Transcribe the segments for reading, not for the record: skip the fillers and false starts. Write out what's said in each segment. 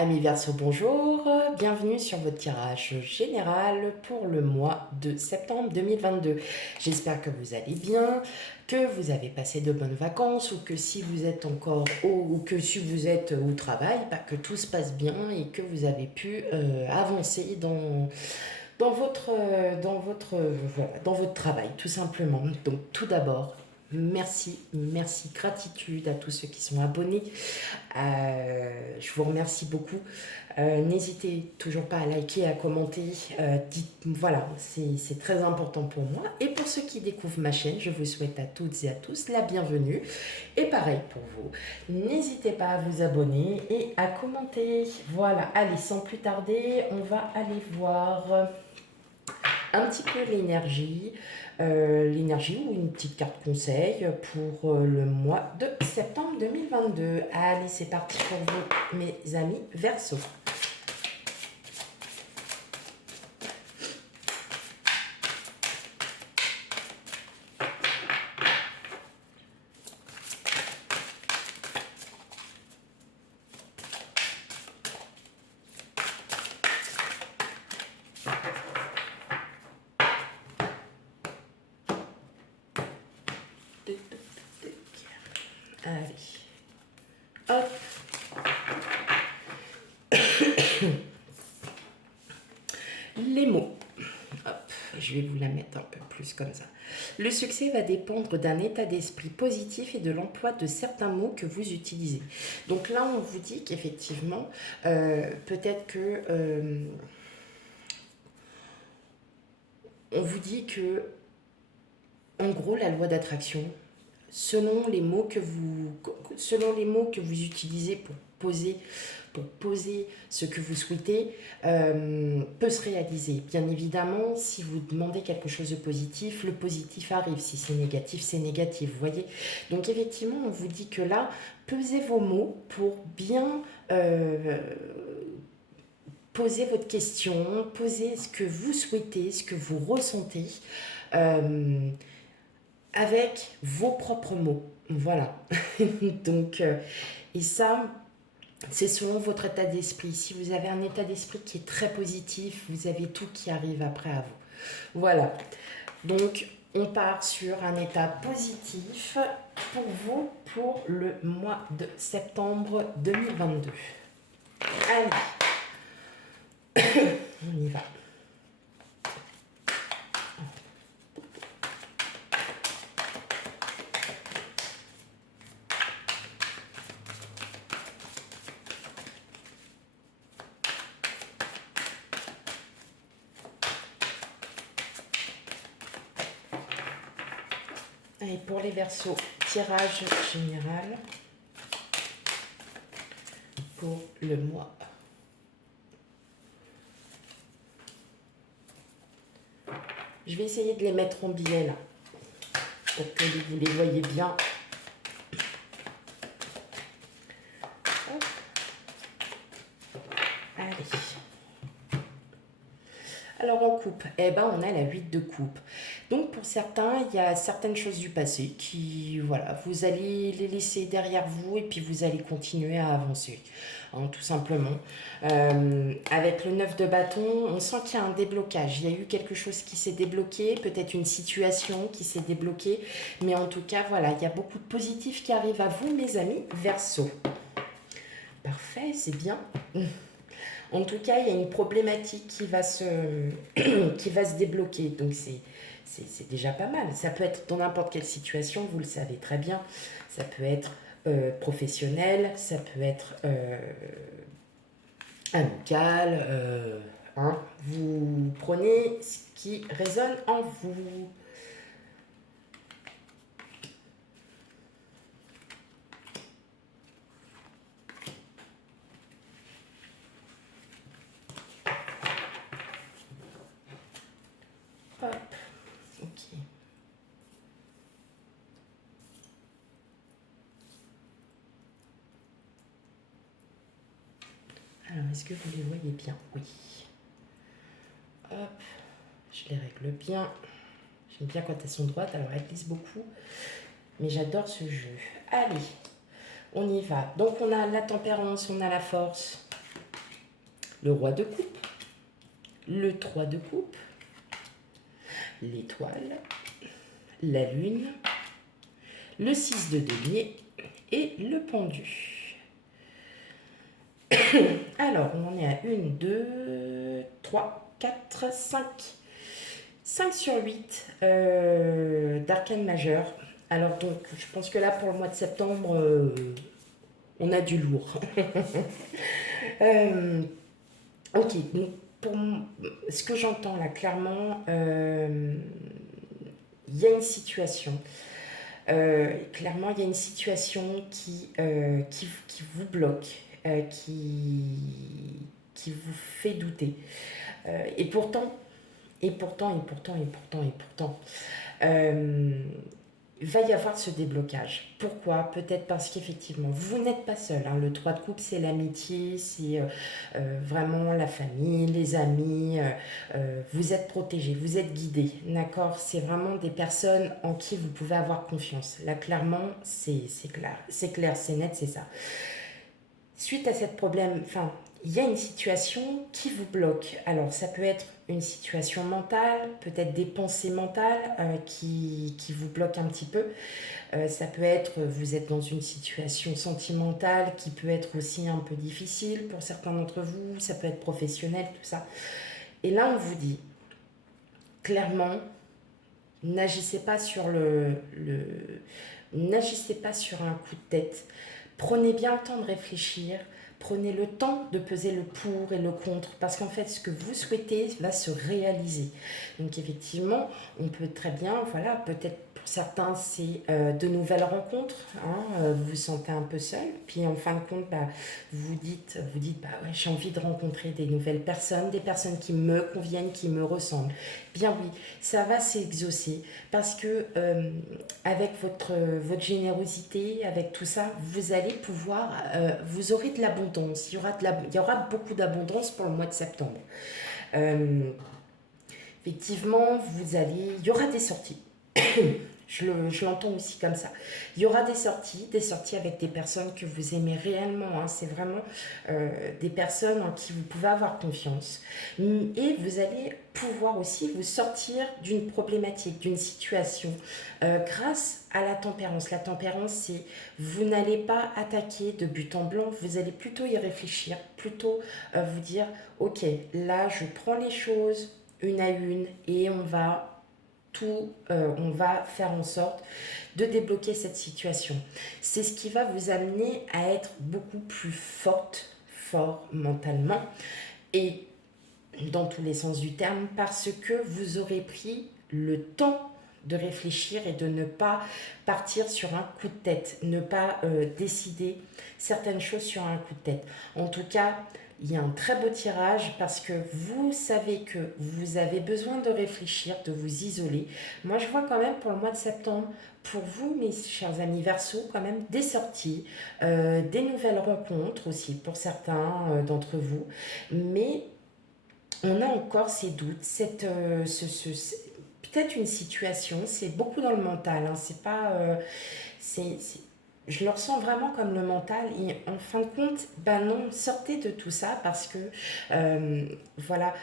Amis Verseau, bonjour, bienvenue sur votre tirage général pour le mois de septembre 2022. J'espère que vous allez bien, que vous avez passé de bonnes vacances ou que si vous êtes encore ou que si vous êtes au travail, que tout se passe bien et que vous avez pu avancer dans votre travail, tout simplement. Donc tout d'abord, merci, gratitude à tous ceux qui sont abonnés. Je vous remercie beaucoup. N'hésitez toujours pas à liker, à commenter. Voilà, c'est très important pour moi. Et pour ceux qui découvrent ma chaîne, je vous souhaite à toutes et à tous la bienvenue. Et pareil pour vous. N'hésitez pas à vous abonner et à commenter. Voilà, allez, sans plus tarder, on va aller voir un petit peu l'énergie ou une petite carte conseil pour le mois de septembre 2022. Allez, c'est parti pour vous, mes amis Verseau. Allez, hop. Les mots. Hop, je vais vous la mettre un peu plus comme ça. Le succès va dépendre d'un état d'esprit positif et de l'emploi de certains mots que vous utilisez. Donc là, on vous dit qu'effectivement, peut-être que... on vous dit que, en gros, la loi d'attraction, selon les mots que vous utilisez pour poser ce que vous souhaitez, peut se réaliser. Bien évidemment, si vous demandez quelque chose de positif, le positif arrive. Si c'est négatif, c'est négatif. Vous voyez. Donc effectivement, on vous dit que là, pesez vos mots pour bien poser votre question, poser ce que vous souhaitez, ce que vous ressentez. Avec vos propres mots. Voilà. Donc, et ça, c'est selon votre état d'esprit. Si vous avez un état d'esprit qui est très positif, vous avez tout qui arrive après à vous. Voilà. Donc, on part sur un état positif pour vous pour le mois de septembre 2022. Allez, on y va. Et pour les Verseaux, tirage général pour le mois. Je vais essayer de les mettre en biais là, pour que vous les voyez bien. Hop. Allez. Alors en coupe, eh ben, on a la 8 de coupe. Donc pour certains, il y a certaines choses du passé qui, voilà, vous allez les laisser derrière vous et puis vous allez continuer à avancer, hein, tout simplement. Avec le 9 de bâton, on sent qu'il y a un déblocage. Il y a eu quelque chose qui s'est débloqué, peut-être une situation qui s'est débloquée. Mais en tout cas, voilà, il y a beaucoup de positifs qui arrivent à vous, mes amis Verseau. Parfait, c'est bien. En tout cas, il y a une problématique qui va qui va se débloquer. Donc, c'est déjà pas mal. Ça peut être dans n'importe quelle situation, vous le savez très bien. Ça peut être professionnel, ça peut être amical. Hein. Vous prenez ce qui résonne en vous. Hop, ok. Alors, est-ce que vous les voyez bien? Oui. Hop, je les règle bien. J'aime bien quand elles sont droites, alors elles glissent beaucoup. Mais j'adore ce jeu. Allez, on y va. Donc, on a la tempérance, on a la force. le roi de coupe, le 3 de coupe, l'étoile, la lune, le 6 de denier et le pendu. Alors, on en est à 1, 2, 3, 4, 5. 5 sur 8 d'arcane majeur. Alors donc, je pense que là, pour le mois de septembre, on a du lourd. Ok, donc pour ce que j'entends là, clairement, il y a une situation. Clairement, il y a une situation qui vous bloque, qui vous fait douter. Et pourtant, euh, il va y avoir ce déblocage. Pourquoi? Peut-être parce qu'effectivement, vous n'êtes pas seul, hein. Le 3 de coupe, c'est l'amitié, c'est vraiment la famille, les amis. Vous êtes protégé, vous êtes guidé, d'accord? C'est vraiment des personnes en qui vous pouvez avoir confiance. Là, clairement, c'est clair, c'est net, c'est ça. Suite à cette problème, enfin, il y a une situation qui vous bloque. Alors, ça peut être une situation mentale, peut-être des pensées mentales qui vous bloquent un petit peu. Ça peut être, vous êtes dans une situation sentimentale qui peut être aussi un peu difficile pour certains d'entre vous. Ça peut être professionnel, tout ça. Et là, on vous dit, clairement, n'agissez pas sur n'agissez pas sur un coup de tête. Prenez bien le temps de réfléchir, prenez le temps de peser le pour et le contre, parce qu'en fait, ce que vous souhaitez va se réaliser. Donc effectivement, on peut très bien, voilà, peut-être pour certains, c'est de nouvelles rencontres, hein, vous vous sentez un peu seul, puis en fin de compte, bah, vous dites bah ouais, j'ai envie de rencontrer des nouvelles personnes, des personnes qui me conviennent, qui me ressemblent. Bien oui, ça va s'exaucer, parce que avec votre générosité, avec tout ça, vous allez pouvoir, vous aurez de l'abondance. Il y aura beaucoup d'abondance pour le mois de septembre. Euh, Effectivement, il y aura des sorties. Je l'entends aussi comme ça. Il y aura des sorties avec des personnes que vous aimez réellement, hein. C'est vraiment des personnes en qui vous pouvez avoir confiance. Et vous allez pouvoir aussi vous sortir d'une problématique, d'une situation grâce à la tempérance. La tempérance, c'est vous n'allez pas attaquer de but en blanc, vous allez plutôt y réfléchir, plutôt vous dire, ok, là je prends les choses une à une et on va faire en sorte de débloquer cette situation. C'est ce qui va vous amener à être beaucoup plus fort mentalement et dans tous les sens du terme, parce que vous aurez pris le temps de réfléchir et de ne pas partir sur un coup de tête, ne pas décider certaines choses sur un coup de tête. En tout cas, il y a un très beau tirage parce que vous savez que vous avez besoin de réfléchir, de vous isoler. Moi, je vois quand même pour le mois de septembre, pour vous, mes chers amis Verseau, quand même des sorties, des nouvelles rencontres aussi pour certains d'entre vous. Mais on a encore ces doutes, peut-être une situation, c'est beaucoup dans le mental, hein, c'est pas, je le ressens vraiment comme le mental et en fin de compte, ben non, sortez de tout ça parce que voilà,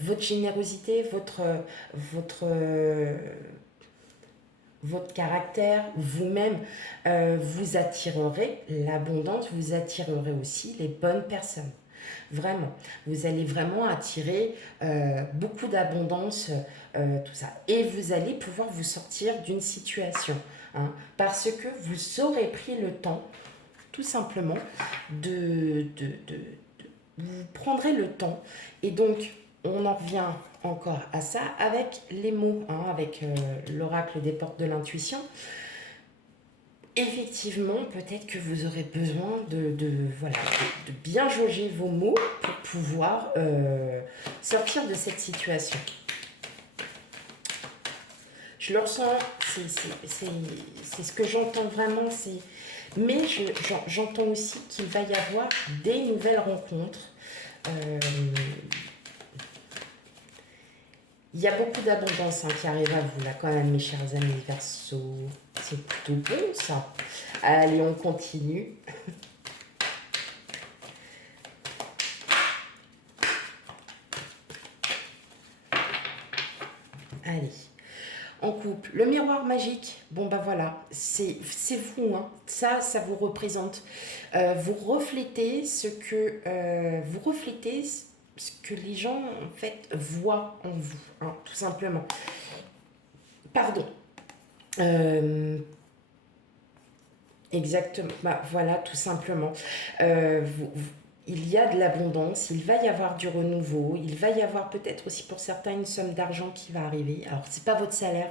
votre générosité, votre, euh, votre caractère, vous-même, vous attirerez l'abondance, vous attirerez aussi les bonnes personnes. Vraiment, vous allez vraiment attirer beaucoup d'abondance, tout ça. Et vous allez pouvoir vous sortir d'une situation, hein, parce que vous aurez pris le temps, tout simplement, vous prendrez le temps. Et donc, on en revient encore à ça avec les mots, hein, avec l'oracle des portes de l'intuition. Effectivement, peut-être que vous aurez besoin voilà, de bien jauger vos mots pour pouvoir sortir de cette situation. Je le ressens, c'est ce que j'entends vraiment. Mais j'entends aussi qu'il va y avoir des nouvelles rencontres. Il y a beaucoup d'abondance, hein, qui arrive à vous, là, quand même, mes chers amis Verseau. C'est plutôt bon, ça. Allez, on continue. Allez. En couple, le miroir magique, bon bah voilà, c'est vous, hein. Ça vous représente. Vous reflétez ce que les gens en fait voient en vous, hein, tout simplement. Pardon. Euh, Exactement. Bah, voilà, tout simplement. Il y a de l'abondance, il va y avoir du renouveau, il va y avoir peut-être aussi pour certains une somme d'argent qui va arriver. Alors, c'est pas votre salaire,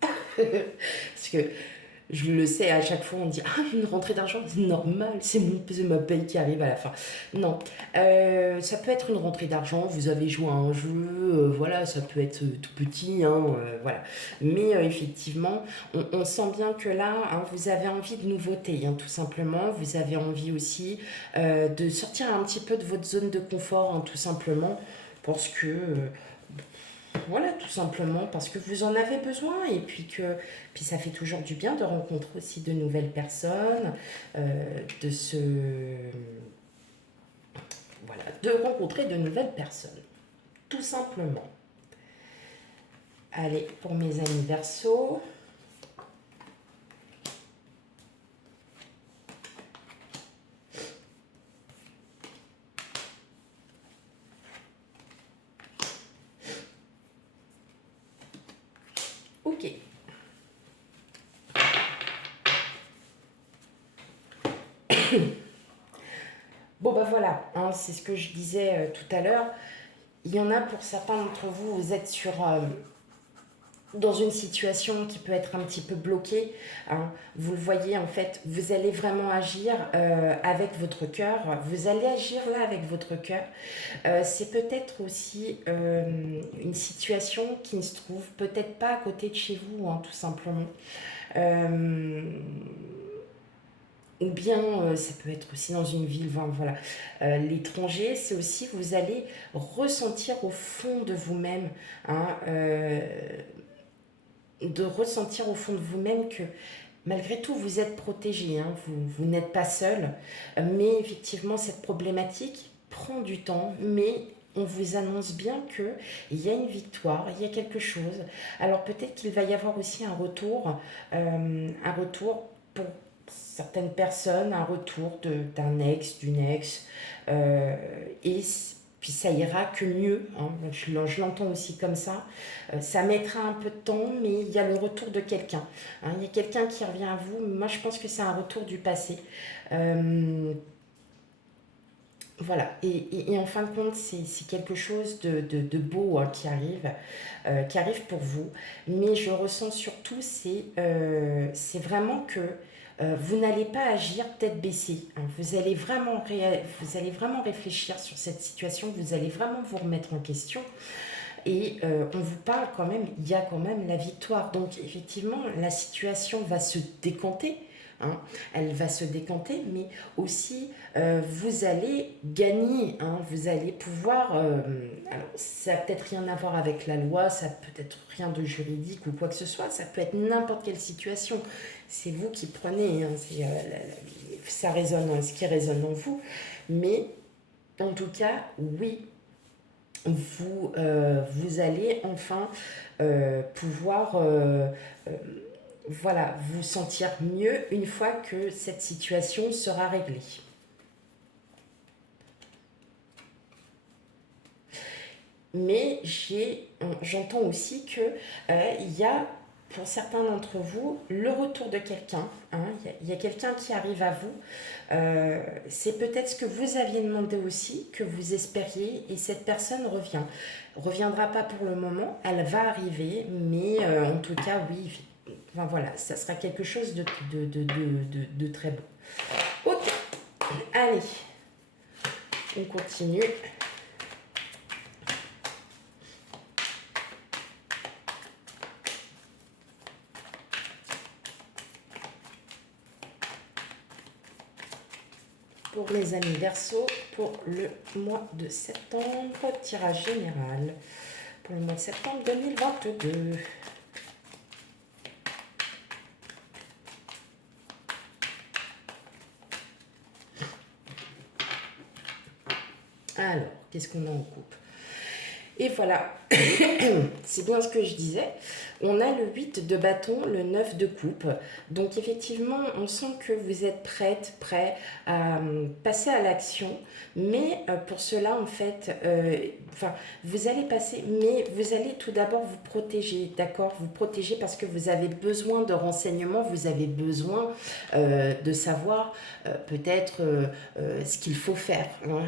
parce que je le sais, à chaque fois on dit ah, une rentrée d'argent, c'est normal, c'est ma paye qui arrive à la fin. Non. Ça peut être une rentrée d'argent, vous avez joué à un jeu, voilà, ça peut être tout petit, hein, voilà. Mais effectivement, on sent bien que là, hein, vous avez envie de nouveauté, hein, tout simplement. Vous avez envie aussi de sortir un petit peu de votre zone de confort, hein, tout simplement, parce que voilà, tout simplement parce que vous en avez besoin et puis ça fait toujours du bien de rencontrer aussi de nouvelles personnes, de se voilà, de rencontrer de nouvelles personnes, tout simplement. Allez, pour mes amis Verseau, ok. Bon bah voilà, hein, c'est ce que je disais tout à l'heure. Il y en a pour certains d'entre vous, vous êtes dans une situation qui peut être un petit peu bloquée, hein. Vous le voyez en fait, vous allez vraiment agir avec votre cœur, vous allez agir là avec votre cœur. C'est peut-être aussi une situation qui ne se trouve peut-être pas à côté de chez vous, hein, tout simplement. Euh, ou bien ça peut être aussi dans une ville, enfin, voilà. L'étranger, c'est aussi vous allez ressentir au fond de vous-même, hein, de ressentir au fond de vous-même que malgré tout, vous êtes protégé, hein, vous n'êtes pas seul. Mais effectivement, cette problématique prend du temps, mais on vous annonce bien qu'il y a une victoire, il y a quelque chose. Alors peut-être qu'il va y avoir aussi un retour pour certaines personnes, un retour d'un ex, d'une ex, euh, et puis ça ira que mieux, hein. Je l'entends aussi comme ça. Ça mettra un peu de temps, mais il y a le retour de quelqu'un, hein. Il y a quelqu'un qui revient à vous. Moi, je pense que c'est un retour du passé. Euh, voilà. Et en fin de compte, c'est quelque chose de beau, hein, qui arrive pour vous. Mais je ressens surtout, c'est vraiment que vous n'allez pas agir tête baissée, hein. Vous allez vraiment réfléchir sur cette situation. Vous allez vraiment vous remettre en question. Et on vous parle quand même, il y a quand même la victoire. Donc effectivement, la situation va se décanter, hein. Elle va se décanter, mais aussi vous allez gagner, hein. Vous allez pouvoir... alors, ça n'a peut-être rien à voir avec la loi, ça peut-être rien de juridique ou quoi que ce soit, ça peut être n'importe quelle situation. C'est vous qui prenez, hein, ça résonne, hein, ce qui résonne en vous. Mais en tout cas, oui, vous allez enfin pouvoir euh, voilà, vous sentir mieux une fois que cette situation sera réglée. Mais j'entends aussi que il y a pour certains d'entre vous le retour de quelqu'un, hein. Il y a quelqu'un qui arrive à vous. C'est peut-être ce que vous aviez demandé aussi, que vous espériez, et cette personne reviendra pas pour le moment, elle va arriver, mais en tout cas oui, enfin, voilà, ça sera quelque chose de très beau. Ok, allez, on continue. Pour les amis Verseau, pour le mois de septembre, tirage général pour le mois de septembre 2022. Alors, qu'est-ce qu'on a en couple? Et voilà, c'est bien ce que je disais. On a le 8 de bâton, le 9 de coupe. Donc effectivement, on sent que vous êtes prête, prêt à passer à l'action. Mais pour cela, en fait, enfin, vous allez passer, mais vous allez tout d'abord vous protéger, d'accord? Vous protéger parce que vous avez besoin de renseignements, vous avez besoin de savoir peut-être ce qu'il faut faire, hein,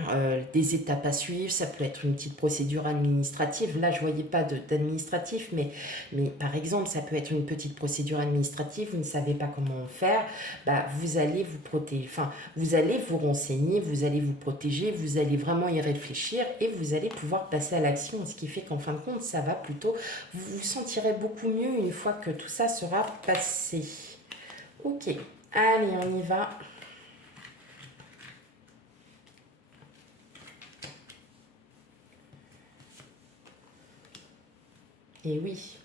des étapes à suivre. Ça peut être une petite procédure administrative. Là, je ne voyais pas d'administratif, mais par exemple, ça peut être une petite procédure administrative. Vous ne savez pas comment faire. Bah, vous allez vous protéger, enfin, vous allez vous renseigner, vous allez vous protéger, vous allez vraiment y réfléchir et vous allez pouvoir passer à l'action. Ce qui fait qu'en fin de compte, ça va plutôt, vous vous sentirez beaucoup mieux une fois que tout ça sera passé. Ok, allez, on y va. Et oui.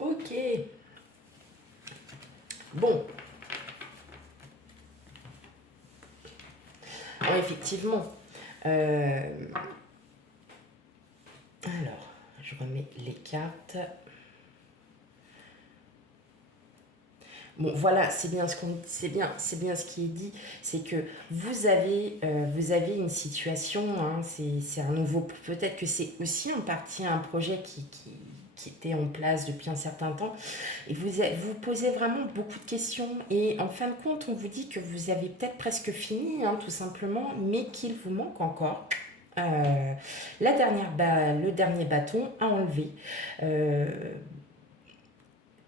Ok. Bon, alors, effectivement. Alors, je remets les cartes. Bon, voilà, c'est bien ce qui est dit, c'est que vous avez une situation, hein, c'est un nouveau, peut-être que c'est aussi en partie un projet qui était en place depuis un certain temps, et vous posez vraiment beaucoup de questions, et en fin de compte, on vous dit que vous avez peut-être presque fini, hein, tout simplement, mais qu'il vous manque encore. Le dernier bâton à enlever. Euh,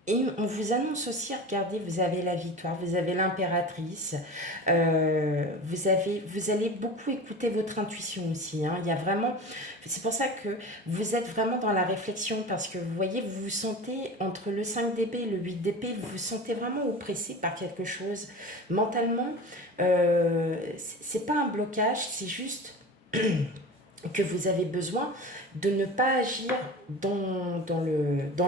et on vous annonce aussi, regardez, vous avez la victoire, vous avez l'impératrice, vous allez beaucoup écouter votre intuition aussi, hein. Il y a vraiment, c'est pour ça que vous êtes vraiment dans la réflexion, parce que vous voyez, vous vous sentez entre le 5 d'épée et le 8 d'épée, vous vous sentez vraiment oppressé par quelque chose. Mentalement, c'est pas un blocage, c'est juste que vous avez besoin de ne pas agir dans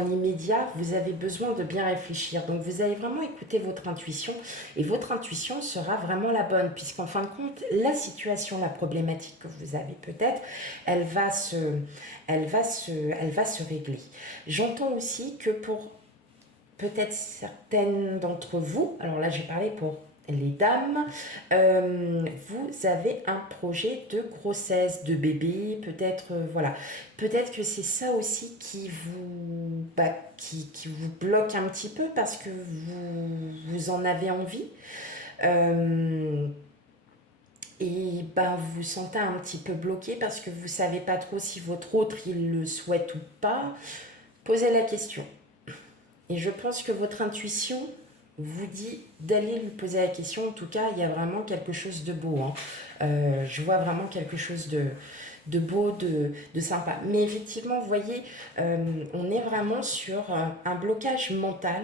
l'immédiat, vous avez besoin de bien réfléchir. Donc vous allez vraiment écouter votre intuition et votre intuition sera vraiment la bonne puisqu'en fin de compte, la situation, la problématique que vous avez peut-être, elle va se régler. J'entends aussi que pour peut-être certaines d'entre vous, alors là j'ai parlé pour les dames, vous avez un projet de grossesse, de bébé, peut-être, voilà. Peut-être que c'est ça aussi qui vous bloque un petit peu parce que vous en avez envie. Euh, et ben, vous vous sentez un petit peu bloqué parce que vous ne savez pas trop si votre autre, il le souhaite ou pas. Posez la question. Et je pense que votre intuition vous dit d'aller lui poser la question. En tout cas, il y a vraiment quelque chose de beau, hein. Je vois vraiment quelque chose de beau, de sympa. Mais effectivement, vous voyez, on est vraiment sur un blocage mental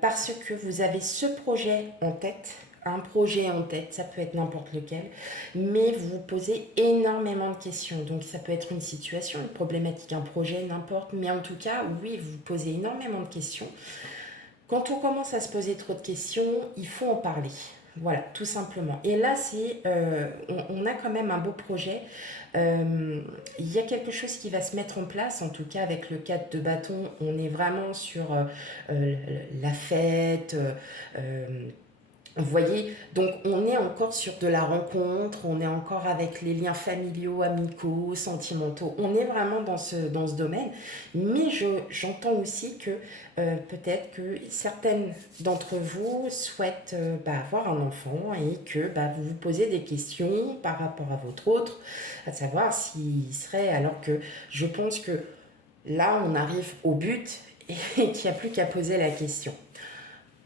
parce que vous avez ce projet en tête. Un projet en tête, ça peut être n'importe lequel, mais vous vous posez énormément de questions. Donc ça peut être une situation, une problématique, un projet, n'importe, mais en tout cas, oui, vous vous posez énormément de questions. Quand on commence à se poser trop de questions, il faut en parler. Voilà, tout simplement. Et là, on a quand même un beau projet. Il y a quelque chose qui va se mettre en place, en tout cas avec le 4 de bâton. On est vraiment sur la fête. Vous voyez, donc on est encore sur de la rencontre, on est encore avec les liens familiaux, amicaux, sentimentaux, on est vraiment dans ce domaine, mais j'entends aussi que peut-être que certaines d'entre vous souhaitent avoir un enfant et que vous vous posez des questions par rapport à votre autre, à savoir s'il serait, alors que je pense que là on arrive au but et qu'il n'y a plus qu'à poser la question.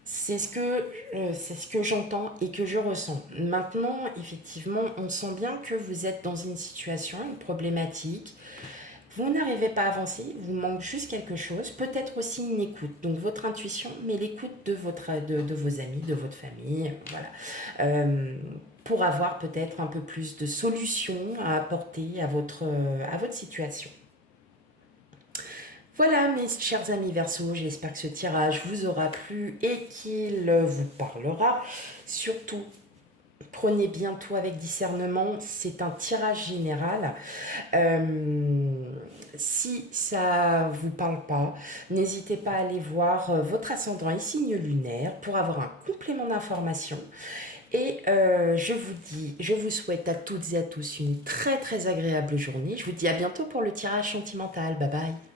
C'est ce que j'entends et que je ressens. Maintenant, effectivement, on sent bien que vous êtes dans une situation, une problématique. Vous n'arrivez pas à avancer, vous manque juste quelque chose, peut-être aussi une écoute, donc votre intuition, mais l'écoute de vos amis, de votre famille, voilà. Euh, pour avoir peut-être un peu plus de solutions à apporter à votre situation. Voilà mes chers amis Verseau, j'espère que ce tirage vous aura plu et qu'il vous parlera. Surtout, prenez bien tout avec discernement, c'est un tirage général. Euh, Si ça vous parle pas, n'hésitez pas à aller voir votre ascendant et signe lunaire pour avoir un complément d'information. Et je vous souhaite à toutes et à tous une très très agréable journée. Je vous dis à bientôt pour le tirage sentimental. Bye bye.